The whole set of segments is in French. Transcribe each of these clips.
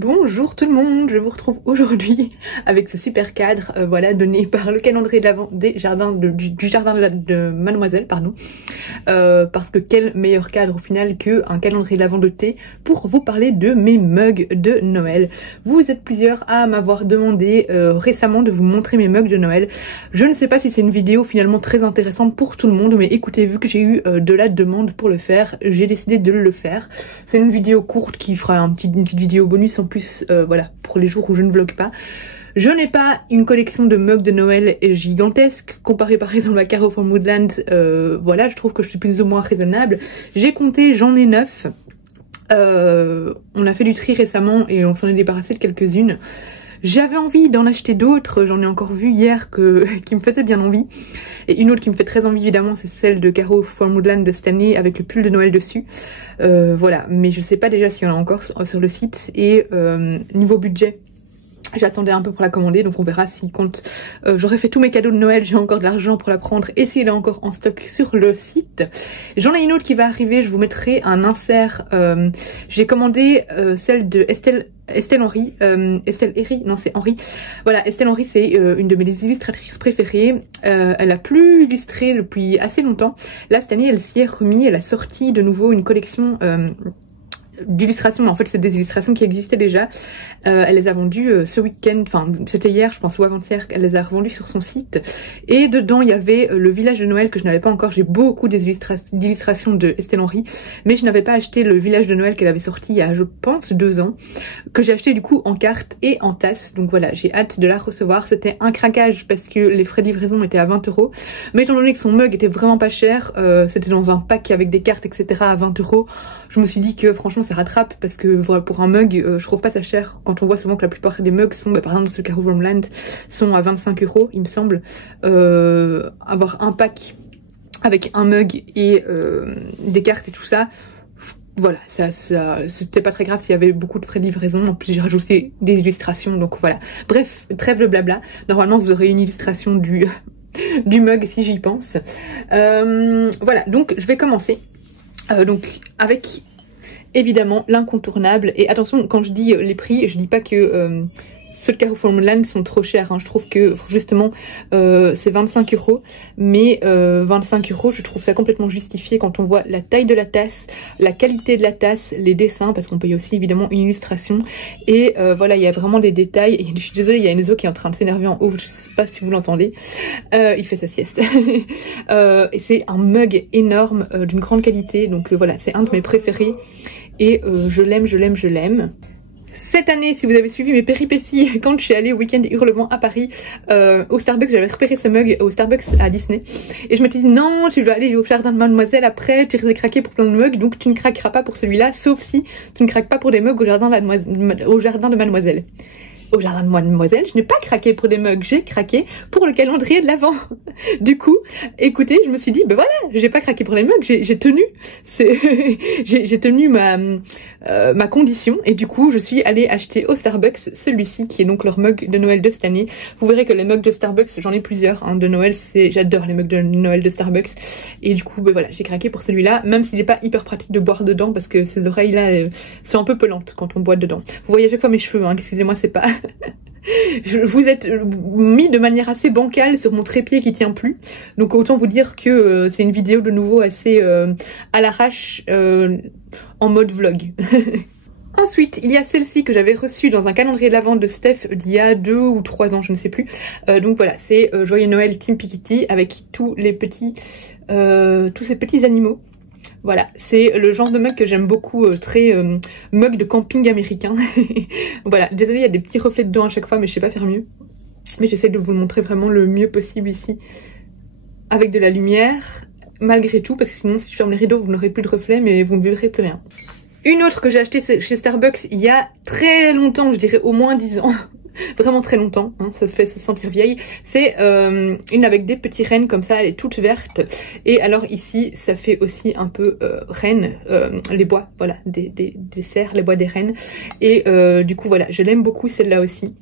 Bonjour tout le monde, je vous retrouve aujourd'hui avec ce super cadre voilà, donné par le calendrier de l'Avent du jardin de Mademoiselle, pardon. Parce que quel meilleur cadre au final qu'un calendrier de l'Avent de thé pour vous parler de mes mugs de Noël. Vous êtes plusieurs à m'avoir demandé récemment de vous montrer mes mugs de Noël. Je ne sais pas si c'est une vidéo finalement très intéressante pour tout le monde, mais écoutez, vu que j'ai eu de la demande pour le faire, j'ai décidé de le faire. C'est une vidéo courte qui fera une petite vidéo bonus en plus, voilà, pour les jours où je ne vlog pas. Je n'ai pas une collection de mugs de Noël gigantesque, comparée par exemple à Caro from Woodland, voilà, je trouve que je suis plus ou moins raisonnable. J'ai compté, j'en ai 9. On a fait du tri récemment et on s'en est débarrassé de quelques-unes. J'avais envie d'en acheter d'autres, j'en ai encore vu hier qui me faisaient bien envie. Et une autre qui me fait très envie évidemment, c'est celle de Caro from Woodland de cette année avec le pull de Noël dessus. Voilà, mais je sais pas déjà s'il y en a encore sur le site. Et niveau budget, j'attendais un peu pour la commander, donc on verra si quand j'aurai fait tous mes cadeaux de Noël, j'ai encore de l'argent pour la prendre et s'il est encore en stock sur le site. J'en ai une autre qui va arriver, je vous mettrai un insert. J'ai commandé celle de Estelle Henry, Estelle Henry, non c'est Henry. Voilà, Estelle Henry c'est une de mes illustratrices préférées. Elle a plus illustré depuis assez longtemps. Là cette année elle s'y est remise, elle a sorti de nouveau une collection d'illustrations, mais en fait c'est des illustrations qui existaient déjà. Elle les a vendues ce week-end, enfin c'était hier je pense ou avant-hier, elle les a revendues sur son site. Et dedans il y avait le village de Noël que je n'avais pas encore. J'ai beaucoup d'illustrations de Estelle Henry, mais je n'avais pas acheté le village de Noël qu'elle avait sorti il y a je pense 2 ans, que j'ai acheté du coup en carte et en tasse. Donc voilà, j'ai hâte de la recevoir. C'était un craquage parce que les frais de livraison étaient à 20 €, mais étant donné que son mug était vraiment pas cher, c'était dans un pack avec des cartes etc à 20 €, je me suis dit que franchement ça rattrape, parce que voilà, pour un mug je trouve pas ça cher quand on voit souvent que la plupart des mugs sont, par exemple ce Caro from Woodland sont à 25 € il me semble. Avoir un pack avec un mug et des cartes et tout ça, voilà, ça c'était pas très grave s'il y avait beaucoup de frais de livraison. En plus j'ai rajouté des illustrations, donc voilà. Bref, trêve de blabla. Normalement vous aurez une illustration du mug si j'y pense. Voilà, donc je vais commencer donc avec évidemment l'incontournable. Et attention, quand je dis les prix, je dis pas que ceux de Caro from Woodland sont trop chers, hein. Je trouve que justement c'est 25 €, mais 25 € je trouve ça complètement justifié quand on voit la taille de la tasse, la qualité de la tasse, les dessins, parce qu'on paye aussi évidemment une illustration. Et voilà, il y a vraiment des détails. Et je suis désolée, il y a Enzo qui est en train de s'énerver en haut, je sais pas si vous l'entendez, il fait sa sieste. Et c'est un mug énorme d'une grande qualité, donc voilà, c'est un de mes préférés et je l'aime, je l'aime, je l'aime. Cette année, si vous avez suivi mes péripéties, quand je suis allée au week-end Hurlevent à Paris, au Starbucks, j'avais repéré ce mug au Starbucks à Disney. Et je m'étais dit, non, tu dois aller au jardin de Mademoiselle après, tu risques de craquer pour plein de mugs, donc tu ne craqueras pas pour celui-là, sauf si tu ne craques pas pour des mugs au jardin de Mademoiselle. Au jardin de Mademoiselle, je n'ai pas craqué pour des mugs, j'ai craqué pour le calendrier de l'Avent. Du coup, écoutez, je me suis dit, ben voilà, j'ai pas craqué pour les mugs, j'ai tenu, j'ai tenu ma condition, et du coup, je suis allée acheter au Starbucks celui-ci, qui est donc leur mug de Noël de cette année. Vous verrez que les mugs de Starbucks, j'en ai plusieurs, hein, de Noël, j'adore les mugs de Noël de Starbucks, et du coup, ben voilà, j'ai craqué pour celui-là, même s'il n'est pas hyper pratique de boire dedans, parce que ces oreilles-là sont un peu pelantes quand on boit dedans. Vous voyez à chaque fois mes cheveux, hein, excusez-moi, c'est pas... Vous êtes mis de manière assez bancale sur mon trépied qui tient plus, donc autant vous dire que c'est une vidéo de nouveau assez à l'arrache, en mode vlog. Ensuite, il y a celle-ci que j'avais reçue dans un calendrier de l'Avent de Steph d'il y a 2 ou 3 ans, je ne sais plus. Donc voilà, c'est Joyeux Noël Team Piketty avec tous ces petits animaux. Voilà, c'est le genre de mug que j'aime beaucoup, très mug de camping américain. Voilà, désolée, il y a des petits reflets dedans à chaque fois, mais je sais pas faire mieux. Mais j'essaie de vous le montrer vraiment le mieux possible ici, avec de la lumière, malgré tout, parce que sinon si je ferme les rideaux, vous n'aurez plus de reflets, mais vous ne verrez plus rien. Une autre que j'ai achetée chez Starbucks il y a très longtemps, je dirais au moins 10 ans. Vraiment très longtemps, hein, ça se fait se sentir vieille. C'est une avec des petits rennes comme ça, elle est toute verte. Et alors ici, ça fait aussi un peu rennes, les bois, voilà, des cerfs, les bois des rennes. Et du coup voilà, je l'aime beaucoup celle-là aussi.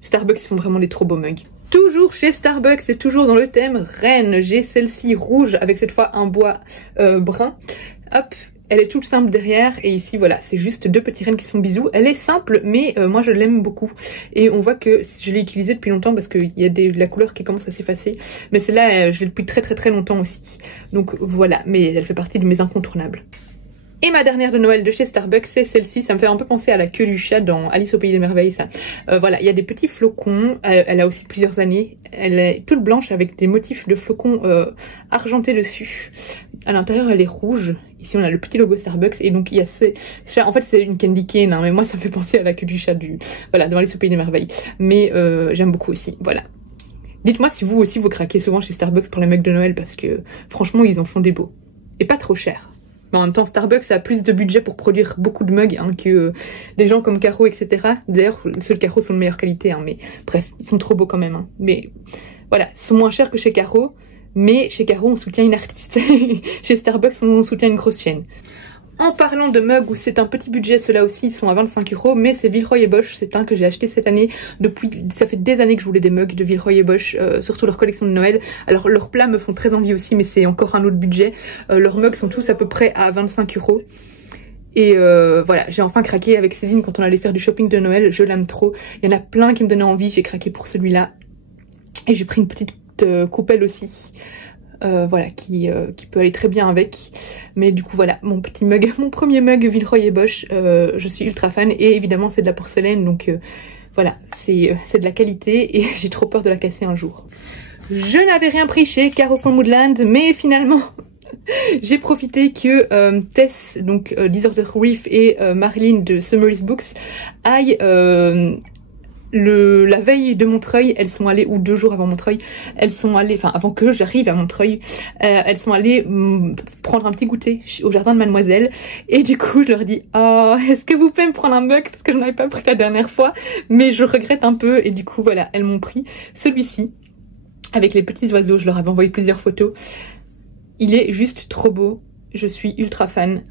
Starbucks, ils font vraiment des trop beaux mugs. Toujours chez Starbucks, c'est toujours dans le thème rennes. J'ai celle-ci rouge avec cette fois un bois brun. Hop. Elle est toute simple derrière et ici voilà, c'est juste deux petits rennes qui se font bisous. Elle est simple mais moi je l'aime beaucoup. Et on voit que je l'ai utilisée depuis longtemps parce qu'il y a de la couleur qui commence à s'effacer. Mais celle-là, je l'ai depuis très longtemps aussi. Donc voilà, mais elle fait partie de mes incontournables. Et ma dernière de Noël de chez Starbucks, c'est celle-ci. Ça me fait un peu penser à la queue du chat dans Alice au Pays des Merveilles, ça. Voilà, il y a des petits flocons. Elle a aussi plusieurs années. Elle est toute blanche avec des motifs de flocons argentés dessus. À l'intérieur, elle est rouge. Ici, on a le petit logo Starbucks. Et donc, il y a en fait, c'est une candy cane, hein, mais moi, ça me fait penser à la queue du chat voilà, dans Alice au Pays des Merveilles. Mais j'aime beaucoup aussi, voilà. Dites-moi si vous aussi, vous craquez souvent chez Starbucks pour les mugs de Noël, parce que franchement, ils en font des beaux. Et pas trop cher. Mais en même temps, Starbucks a plus de budget pour produire beaucoup de mugs hein, que des gens comme Caro, etc. D'ailleurs, ceux de Caro sont de meilleure qualité, hein, mais bref, ils sont trop beaux quand même. Hein. Mais voilà, ils sont moins chers que chez Caro, mais chez Caro, on soutient une artiste. Chez Starbucks, on soutient une grosse chaîne. En parlant de mugs où c'est un petit budget, ceux-là aussi ils sont à 25 €, mais c'est Villeroy et Boch, c'est un que j'ai acheté cette année. Ça fait des années que je voulais des mugs de Villeroy et Boch, surtout leur collection de Noël. Alors leurs plats me font très envie aussi, mais c'est encore un autre budget. Leurs mugs sont tous à peu près à 25 €. Et voilà, j'ai enfin craqué avec Céline quand on allait faire du shopping de Noël, je l'aime trop. Il y en a plein qui me donnaient envie, j'ai craqué pour celui-là. Et j'ai pris une petite coupelle aussi. Voilà, qui peut aller très bien avec. Mais du coup voilà, mon petit mug, mon premier mug Villeroy et Boch, je suis ultra fan et évidemment c'est de la porcelaine donc voilà, c'est de la qualité et j'ai trop peur de la casser un jour. Je n'avais rien pris chez Caro von Moodland mais finalement j'ai profité que Tess, donc Disorder Reef et Marilyn de Summary's Books aillent la veille de Montreuil, elles sont allées, ou 2 jours avant Montreuil, elles sont allées, enfin avant que j'arrive à Montreuil, elles sont allées prendre un petit goûter au jardin de Mademoiselle. Et du coup je leur dis oh, est-ce que vous pouvez me prendre un mug parce que j'en avais pas pris la dernière fois, mais je regrette un peu. Et du coup voilà, elles m'ont pris celui-ci avec les petits oiseaux. Je leur avais envoyé plusieurs photos. Il est juste trop beau, je suis ultra fan.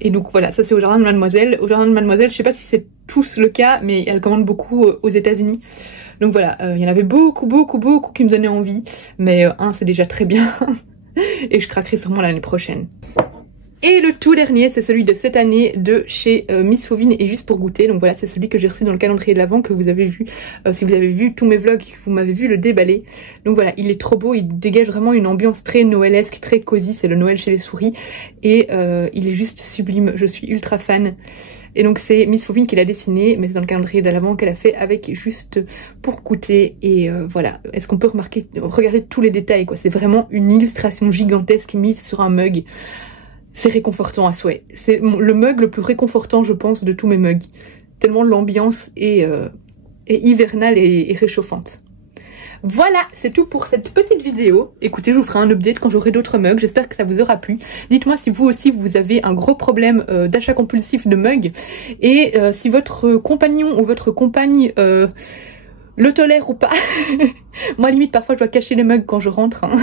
Et donc voilà, ça c'est au jardin de Mademoiselle. Au jardin de Mademoiselle, je sais pas si c'est tous le cas, mais elle commande beaucoup aux États-Unis. Donc voilà, il y en avait beaucoup qui me donnaient envie. Mais c'est déjà très bien. Et je craquerai sûrement l'année prochaine. Et le tout dernier, c'est celui de cette année de chez Miss Fauvine et juste pour goûter. Donc voilà, c'est celui que j'ai reçu dans le calendrier de l'Avent que vous avez vu. Si vous avez vu tous mes vlogs, vous m'avez vu le déballer. Donc voilà, il est trop beau, il dégage vraiment une ambiance très noëlesque, très cosy. C'est le Noël chez les souris. Et il est juste sublime, je suis ultra fan. Et donc c'est Miss Fauvine qui l'a dessiné, mais c'est dans le calendrier de l'Avent qu'elle a fait avec juste pour goûter. Et voilà, est-ce qu'on peut regarder tous les détails quoi. C'est vraiment une illustration gigantesque mise sur un mug. C'est réconfortant à souhait. C'est le mug le plus réconfortant, je pense, de tous mes mugs. Tellement l'ambiance est hivernale et réchauffante. Voilà, c'est tout pour cette petite vidéo. Écoutez, je vous ferai un update quand j'aurai d'autres mugs. J'espère que ça vous aura plu. Dites-moi si vous aussi, vous avez un gros problème d'achat compulsif de mugs. Et si votre compagnon ou votre compagne... le tolère ou pas. Moi limite parfois je dois cacher les mugs quand je rentre hein.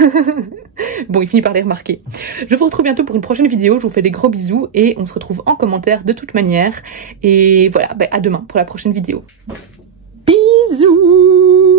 Bon il finit par les remarquer. Je vous retrouve bientôt pour une prochaine vidéo. Je vous fais des gros bisous et on se retrouve en commentaire de toute manière. Et voilà, à demain pour la prochaine vidéo. Bisous.